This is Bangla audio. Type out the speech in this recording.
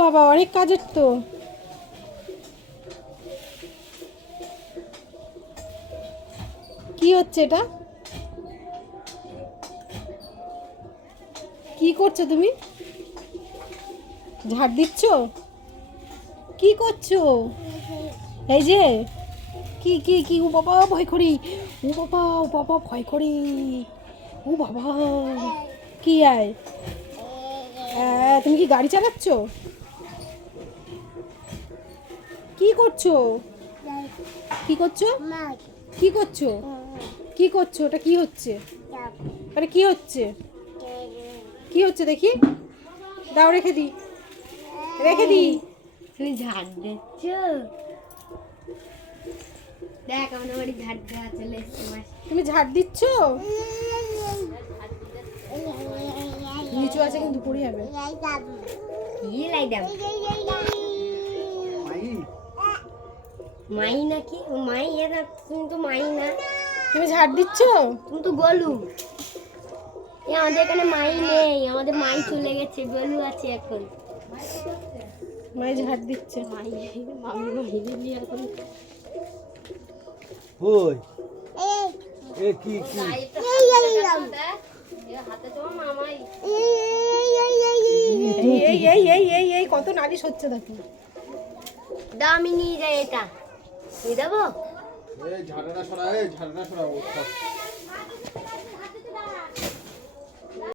বাবা, অনেক কাজের তো। কি হচ্ছে এটা? কি করছ তুমি? ঝাড় দিচ্ছ? কি করছ? এই যে, কি কি কি, ও বাবা, ভয় করি। ও বাবা ও বাবা, ভয় করি। ও বাবা, কি আয়? তুমি কি গাড়ি চালাচ্ছ? কি করছ? কি করছ? কি করছ? কি করছ? ওটা কি হচ্ছে? আরে কি হচ্ছে? কি হচ্ছে দেখি? দাও রেখে দি রেখে দি তুমি ঝাড় দিচ্ছ? দেখ আমাদের বাড়ি ঝাড় দেওয়া চলে তুমি ঝাড় দিচ্ছ? নিচু আছে কিন্তু পড়ে যাবে। কি লাই দাও? মাই নাকি ও মাই এ না তুমি তো মাই না তুমি ঝাড় দিচ্ছ তুমি তো গলু এ আমাদের এখানে মাই নেই আমাদের মাই চলে গেছে গলু আছে এখন মাই ঝাড় দিচ্ছে মাই মামি মাই দিলি এখন ওই এ কি কি হাতে তোমার মামাই এই এই এই এই এই এই কত নালিশ হচ্ছে দেখো দাও আমি নিয়ে যাই এটা নিয়ে দেবো এই ঝাড়াটা সরা এই ঝাড়াটা সরা।